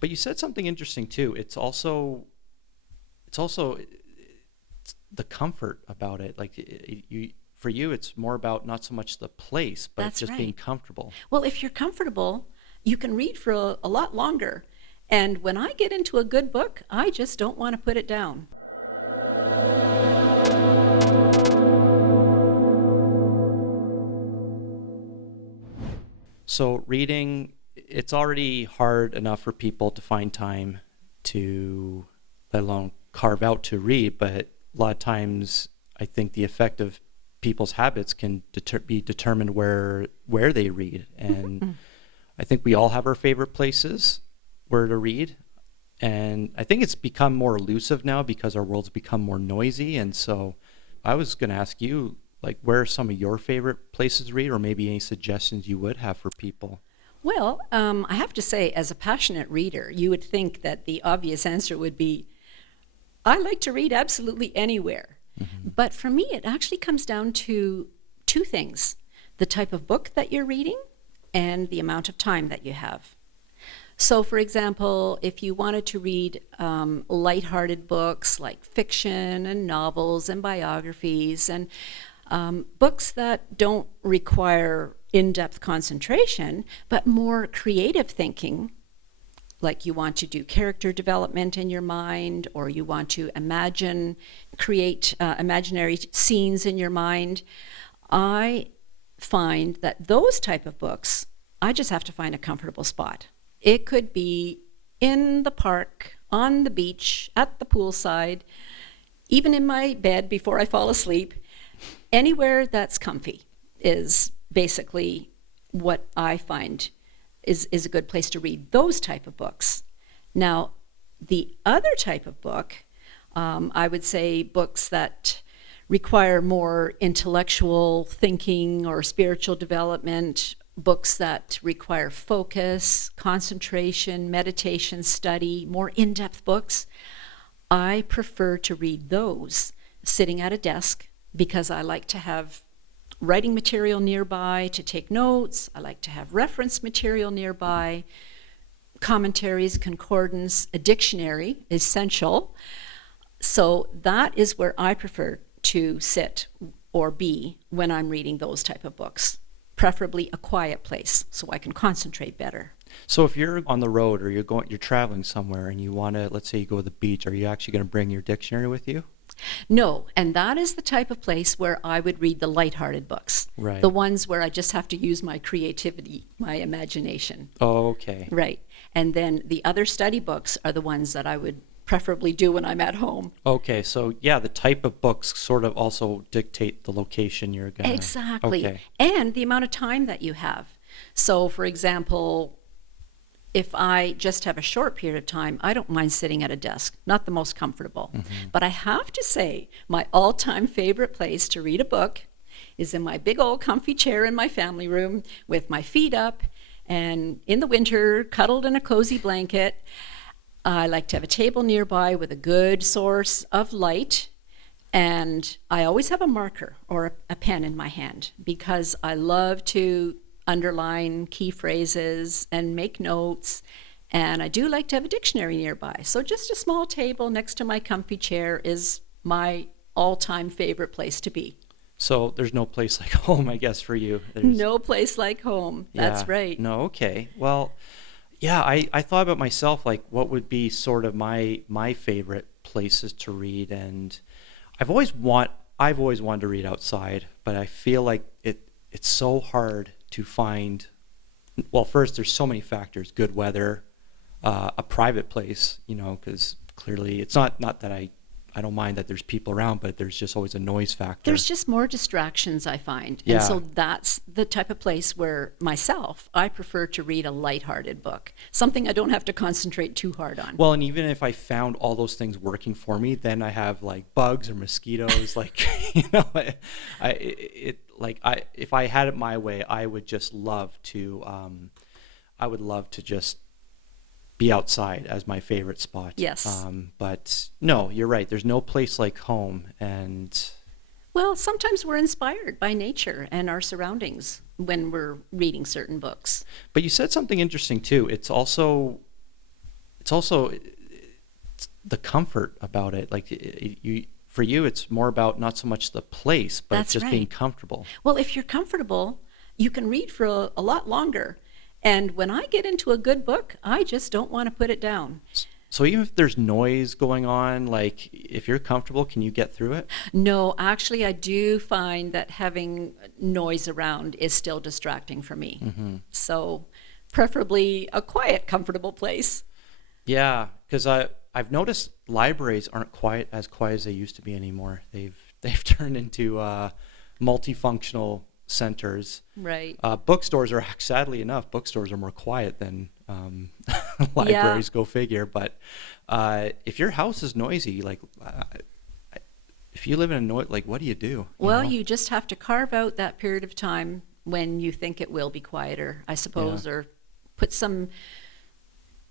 But you said something interesting too. It's also the comfort about it. Like you, for you, it's more about not so much the place, but That's just being right. comfortable. Well, if you're comfortable, you can read for a lot longer. And when I get into a good book, I just don't want to put it down. So reading, it's already hard enough for people to find time to, let alone carve out to read. But a lot of times, I think the effect of people's habits can be determined where they read. And Mm. I think we all have our favorite places where to read. And I think it's become more elusive now because our world's become more noisy. And so I was going to ask you, like, where are some of your favorite places to read, or maybe any suggestions you would have for people? Well, I have to say, as a passionate reader, you would think that the obvious answer would be I like to read absolutely anywhere. Hmm. But for me, it actually comes down to two things: the type of book that you're reading and the amount of time that you have. So, for example, if you wanted to read lighthearted books like fiction and novels and biographies and books that don't require in depth concentration, but more creative thinking, like you want to do character development in your mind, or you want to create imaginary scenes in your mind, I find that those type of books, I just have to find a comfortable spot. It could be in the park, on the beach, at the poolside, even in my bed before I fall asleep. Anywhere that's comfy is basically what I find is a good place to read those type of books. Now, the other type of book, I would say books that require more intellectual thinking or spiritual development, books that require focus, concentration, meditation, study, more in-depth books. I prefer to read those sitting at a desk because I like to have writing material nearby to take notes. I like to have reference material nearby, commentaries, concordance, a dictionary, essential. So that is where I prefer to sit or be when I'm reading those type of books, preferably a quiet place so I can concentrate better. So if you're on the road or you're traveling somewhere and you want to, let's say you go to the beach, are you actually going to bring your dictionary with you? No, and that is the type of place where I would read the lighthearted books, the Right. ones where I just have to use my creativity, my imagination. Oh, okay. Right. And then the other study books are the ones that I would preferably do when I'm at home. Okay, so yeah, the type of books sort of also dictate the location you're gonna. Exactly. Okay. And the amount of time that you have. So, for example, if I just have a short period of time, I don't mind sitting at a desk, not the most comfortable. Hmm. But I have to say, my all time favorite place to read a book is in my big old comfy chair in my family room with my feet up and in the winter, cuddled in a cozy blanket. I like to have a table nearby with a good source of light. And I always have a marker or a pen in my hand because I love to underline key phrases and make notes. And I do like to have a dictionary nearby. So just a small table next to my comfy chair is my all-time favorite place to be. So there's no place like home, I guess, for you. There's, No place like home. yeah, That's right. no, okay. Well, yeah, I thought about myself, like what would be sort of my favorite places to read, and I've always wanted to read outside, but I feel like it's so hard to find. Well, first there's so many factors: good weather, a private place, because clearly it's not that I don't mind that there's people around, but there's just always a noise factor. There's just more distractions, I find. And Yeah. so that's the type of place where I prefer to read a lighthearted book, something I don't have to concentrate too hard on. Well, and even if I found all those things working for me, then I have like bugs or mosquitoes. Like, if I had it my way, I would just love to. I would love to just be outside as my favorite spot. Yes. But no, you're right. There's no place like home, and Well, sometimes we're inspired by nature and our surroundings when we're reading certain books. but you said something interesting too. It's also it's also the comfort about it. Like for you, it's more about not so much the place, but That's just right. being comfortable. Well, if you're comfortable, you can read for a lot longer. And when I get into a good book, I just don't want to put it down. So even if there's noise going on, like if you're comfortable, can you get through it? No, actually, I do find that having noise around is still distracting for me. So preferably a quiet, comfortable place. Yeah, because I've noticed libraries aren't quite as quiet as they used to be anymore. They've turned into multifunctional centers. Right. Bookstores are, sadly enough, bookstores are more quiet than Yeah. libraries. Go figure. But if your house is noisy, like if you live in a noise, like what do you do? You Well, know? you just have to carve out that period of time when you think it will be quieter, I suppose, or put some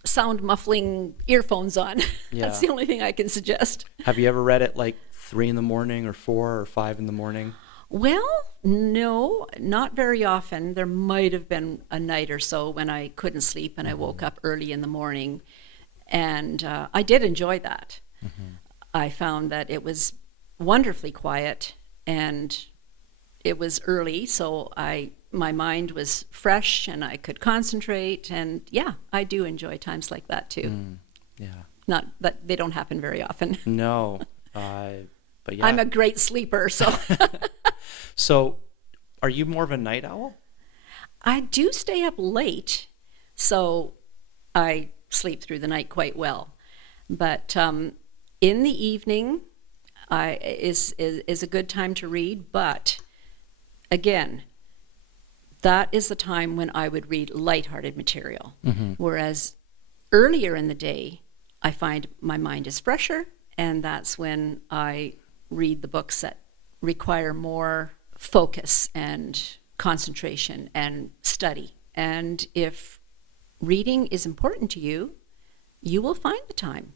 sound muffling earphones on. Yeah. That's the only thing I can suggest. Have you ever read it like 3 in the morning or 4 or 5 in the morning? Well, no, not very often. There might have been a night or so when I couldn't sleep and I woke up early in the morning. And I did enjoy that. I found that it was wonderfully quiet and it was early, so my mind was fresh and I could concentrate. And yeah, I do enjoy times like that too. Yeah. Not that they don't happen very often. No. But yeah. I'm a great sleeper, so So, are you more of a night owl? I do stay up late, so I sleep through the night quite well. But in the evening is a good time to read. But again, that is the time when I would read lighthearted material. Whereas earlier in the day, I find my mind is fresher, and that's when I read the books that require more focus and concentration and study. And if reading is important to you, you will find the time.